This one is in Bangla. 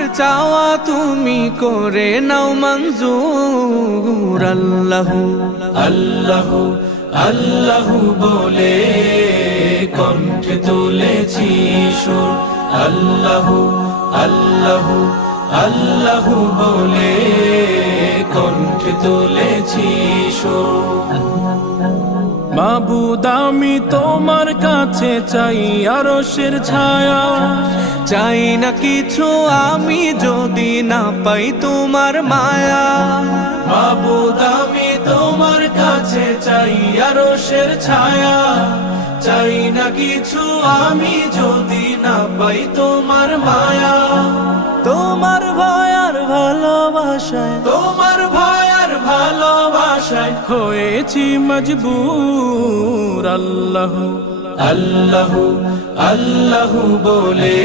আমার চাওয়া তুমি করে নাও মঞ্জুর। আল্লাহু আল্লাহু আল্লাহু বলে কণ্ঠে তুলেছি সুর। আল্লাহু আল্লাহু আল্লাহু বলে কণ্ঠে তুলেছি সুর। মাবুদ আমি তোমার কাছে চাই আরশের ছায়া, চাই না কিছু আমি যদি না পাই তোমার মায়া। মাবুদ আমি তোমার কাছে চাই আরশের ছায়া, চাই না কিছু আমি যদি না পাই তোমার মায়া। তোমার ভয় আর ভালোবাসায়, তোমার ভয় আর ভালোবাসায় হয়েছি মজবুর। আল্লাহু আল্লাহু আল্লাহু বলে